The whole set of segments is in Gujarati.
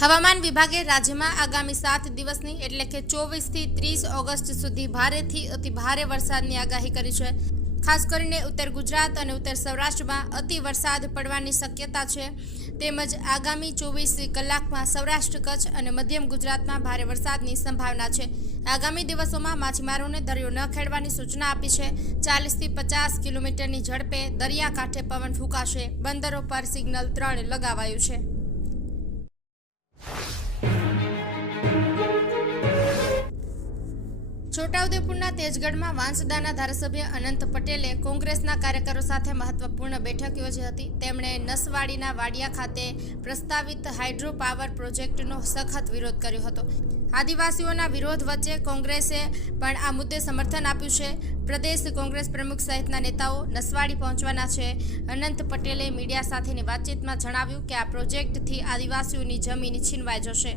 હવામાન વિભાગે રાજ્યમાં આગામી સાત દિવસની એટલે કે ચોવીસથી ત્રીસ ઓગસ્ટ સુધી ભારેથી અતિ ભારે વરસાદની આગાહી કરી છે. ખાસ કરીને ઉત્તર ગુજરાત અને ઉત્તર સૌરાષ્ટ્રમાં અતિ વરસાદ પડવાની શક્યતા છે. તેમજ આગામી ચોવીસ કલાકમાં સૌરાષ્ટ્ર, કચ્છ અને મધ્યમ ગુજરાતમાં ભારે વરસાદની સંભાવના છે. આગામી દિવસોમાં માછીમારોને દરિયો ન ખેડવાની સૂચના આપી છે. ચાલીસથી પચાસ કિલોમીટરની ઝડપે દરિયાકાંઠે પવન ફૂંકાશે. બંદરો પર સિગ્નલ ત્રણ લગાવાયું છે. છોટાઉદેપુરના તેજગઢમાં વાંસદાના ધારાસભ્ય અનંત પટેલે કોંગ્રેસના કાર્યકરો સાથે મહત્વપૂર્ણ બેઠક યોજી હતી. તેમણે નસવાડીના વાડિયા ખાતે પ્રસ્તાવિત હાઇડ્રો પાવર પ્રોજેક્ટનો સખત વિરોધ કર્યો હતો. આદિવાસીઓના વિરોધ વચ્ચે કોંગ્રેસે પણ આ મુદ્દે સમર્થન આપ્યું છે. પ્રદેશ કોંગ્રેસ પ્રમુખ સહિતના નેતાઓ નસવાડી પહોંચવાના છે. અનંત પટેલે મીડિયા સાથેની વાતચીતમાં જણાવ્યું કે આ પ્રોજેક્ટથી આદિવાસીઓની જમીન છીનવાઈ જશે.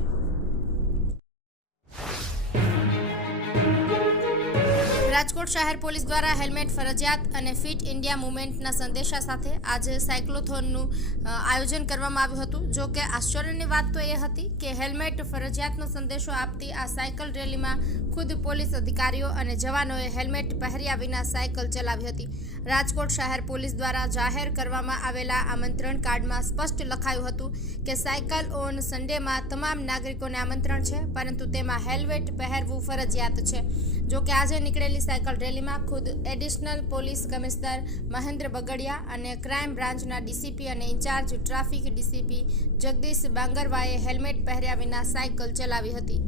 રાજકોટ શહેર પોલીસ દ્વારા હેલ્મેટ ફરજિયાત અને ફિટ ઇન્ડિયા મુવમેન્ટના સંદેશા સાથે આજે સાયક્લોથોનનું આયોજન કરવામાં આવ્યું હતું. જો કે આશ્ચર્યની વાત તો એ હતી કે હેલ્મેટ ફરજિયાતનો સંદેશો આપતી આ સાયકલ રેલીમાં ખુદ પોલીસ અધિકારીઓ અને જવાનોએ હેલ્મેટ પહેર્યા વિના સાયકલ ચલાવી હતી. રાજકોટ શહેર પોલીસ દ્વારા જાહેર કરવામાં આવેલા આમંત્રણ કાર્ડમાં સ્પષ્ટ લખાયું હતું કે સાયકલ ઓન સન્ડેમાં તમામ નાગરિકોને આમંત્રણ છે, પરંતુ તેમાં હેલ્મેટ પહેરવું ફરજિયાત છે. જો કે આજે નીકળેલી સાયકલ રેલીમાં ખુદ additional police commissioner Mahendra Bagdiya અને ક્રાઇમ બ્રાન્ચના ડીસીપી અને ઇન્ચાર્જ ટ્રાફિક ડીસીપી જગદીશ બાંગરવાએ હેલ્મેટ પહેર્યા વિના સાયકલ ચલાવી હતી.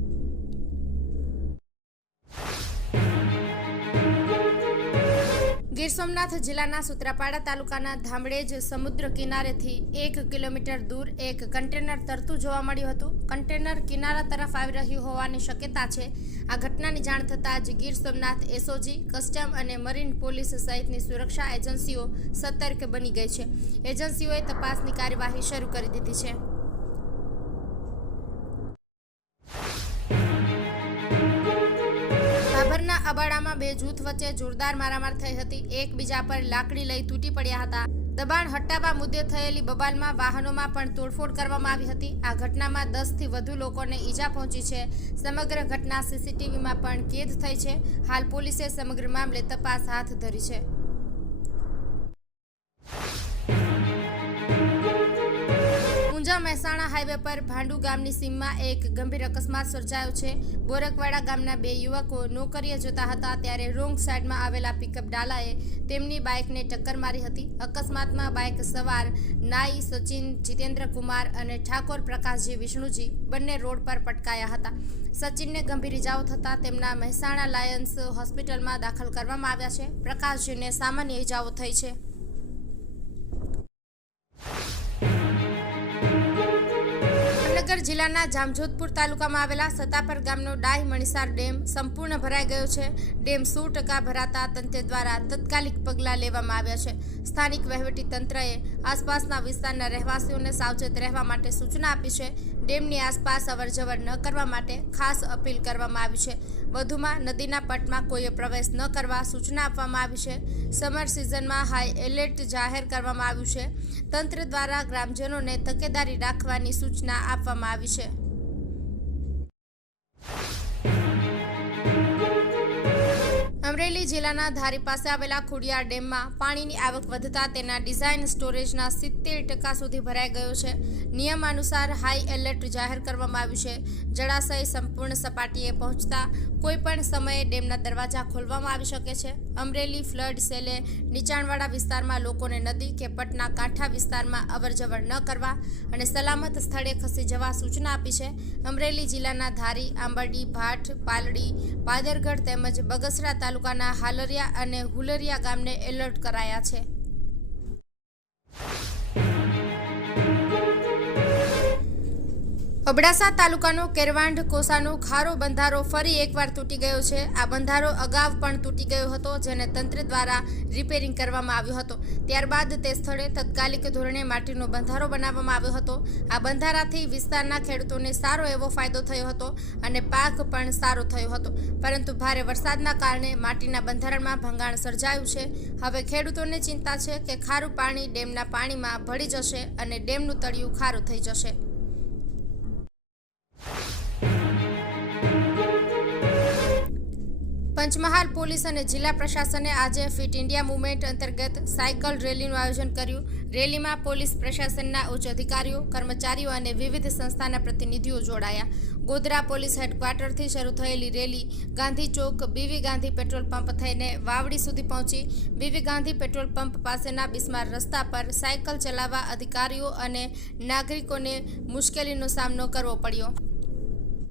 ગીર સોમનાથ જિલ્લાના સુત્રાપાડા તાલુકાના ધામડેજ સમુદ્ર કિનારેથી એક કિલોમીટર દૂર એક કન્ટેનર તરતું જોવા મળ્યું હતું. કન્ટેનર કિનારા તરફ આવી રહ્યું હોવાની શક્યતા છે. આ ઘટનાની જાણ થતાં જ ગીર સોમનાથ એસઓજી, કસ્ટમ અને મરીન પોલીસ સહિતની સુરક્ષા એજન્સીઓ સતર્ક બની ગઈ છે. એજન્સીઓએ તપાસની કાર્યવાહી શરૂ કરી દીધી છે. બાબરના અબાડામાં બે જૂથ વચ્ચે જોરદાર મારામાર થઈ હતી. એકબીજા પર લાકડી લઈ તૂટી પડ્યા હતા. દબાણ હટાવવા મુદ્દે થયેલી બબાલમાં વાહનોમાં પણ તોડફોડ કરવામાં આવી હતી. આ ઘટનામાં દસથી વધુ લોકોને ઈજા પહોંચી છે. સમગ્ર ઘટના સીસીટીવીમાં પણ કેદ થઈ છે. હાલ પોલીસે સમગ્ર મામલે તપાસ હાથ ધરી છે. મહેસાણા હાઈવે પર ભાંડુ ગામની સીમમાં એક ગંભીર અકસ્માત સર્જાયો છે. બોરકવાડા ગામના બે યુવકો નોકરીએ જતા હતા ત્યારે રોંગ સાઈડમાં આવેલા પિકઅપ ડાલાએ તેમની બાઇકને ટક્કર મારી હતી. અકસ્માતમાં બાઇક સવાર નાઈ, સચિન, જીતેન્દ્ર કુમાર અને ઠાકોર પ્રકાશજી, વિષ્ણુજી બંને રોડ પર પટકાયા હતા. સચિનને ગંભીર ઇજાઓ થતાં તેમના મહેસાણા લાયન્સ હોસ્પિટલમાં દાખલ કરવામાં આવ્યા છે. પ્રકાશજીને સામાન્ય ઇજાઓ થઈ છે. જિલ્લાના જામજોધપુર તાલુકામાં આવેલા સતાપર ગામનો ડાય મણિસાર ડેમ સંપૂર્ણ ભરાઈ ગયો છે. ડેમ સો ટકા ભરાતા તંત્ર દ્વારા તાત્કાલિક પગલાં લેવામાં આવ્યા છે. સ્થાનિક વહીવટી તંત્રએ આસપાસના વિસ્તારના રહેવાસીઓને સાવચેત રહેવા માટે સૂચના આપી છે. ડેમની આસપાસ અવરજવર ન કરવા માટે ખાસ અપીલ કરવામાં આવી છે. વધુમાં નદીના પટમાં કોઈએ પ્રવેશ ન કરવા સૂચના આપવામાં આવી છે. સમર સિઝનમાં હાઈ એલર્ટ જાહેર કરવામાં આવ્યું છે. તંત્ર દ્વારા ગ્રામજનોને તકેદારી રાખવાની સૂચના આપવામાં આવી છે. અમરેલી જિલ્લાના ધારી પાસે આવેલા ખુડિયાર ડેમમાં પાણીની આવક વધતા તેના ડિઝાઇન સ્ટોરેજના સિત્તેર ટકા સુધી ભરાઈ ગયો છે. નિયમ અનુસાર હાઈ એલર્ટ જાહેર કરવામાં આવ્યું છે. જળાશય સંપૂર્ણ સપાટીએ પહોંચતા કોઈપણ સમયે ડેમના દરવાજા ખોલવામાં આવી શકે છે. અમરેલી ફ્લડ સેલે નીચાણવાળા વિસ્તારમાં લોકોને નદી કે પટના કાંઠા વિસ્તારમાં અવરજવર ન કરવા અને સલામત સ્થળે ખસી જવા સૂચના આપી છે. અમરેલી જિલ્લાના ધારી, આંબરડી, ભાટ, પાલડી, પાદરગઢ તેમજ બગસરા તાલુકાના હાલરિયા અને હુલરિયા ગામને એલર્ટ કરાયા છે. અબડાસા તાલુકાનો કેરવાંઢ કોસાનો ખારો બંધારો ફરી એકવાર તૂટી ગયો છે. આ બંધારો અગાઉ પણ તૂટી ગયો હતો, જેને તંત્ર દ્વારા રિપેરિંગ કરવામાં આવ્યો હતો. ત્યારબાદ તે સ્થળે તત્કાલિક ધોરણે માટીનો બંધારો બનાવવામાં આવ્યો હતો. આ બંધારાથી વિસ્તારના ખેડૂતોને સારો એવો ફાયદો થયો હતો અને પાક પણ સારો થયો હતો. પરંતુ ભારે વરસાદના કારણે માટીના બંધારણમાં ભંગાણ સર્જાયું છે. હવે ખેડૂતોને ચિંતા છે કે ખારું પાણી ડેમના પાણીમાં ભળી જશે અને ડેમનું તળિયું ખારું થઈ જશે. પંચમહાલ પોલીસ અને જિલ્લા પ્રશાસને આજે ફિટ ઇન્ડિયા મુવમેન્ટ અંતર્ગત સાયકલ રેલીનું આયોજન કર્યું. રેલીમાં પોલીસ પ્રશાસનના ઉચ્ચ અધિકારીઓ, કર્મચારીઓ અને વિવિધ સંસ્થાના પ્રતિનિધિઓ જોડાયા. ગોધરા પોલીસ હેડક્વાર્ટરથી શરૂ થયેલી rally Gandhi Chowk, B V Gandhi petrol pump થઈને વાવડી સુધી પહોંચી. બીવી ગાંધી પેટ્રોલ પંપ પાસેના બિસ્માર રસ્તા પર સાયકલ ચલાવવા અધિકારીઓ અને નાગરિકોને મુશ્કેલીનો સામનો કરવો પડ્યો.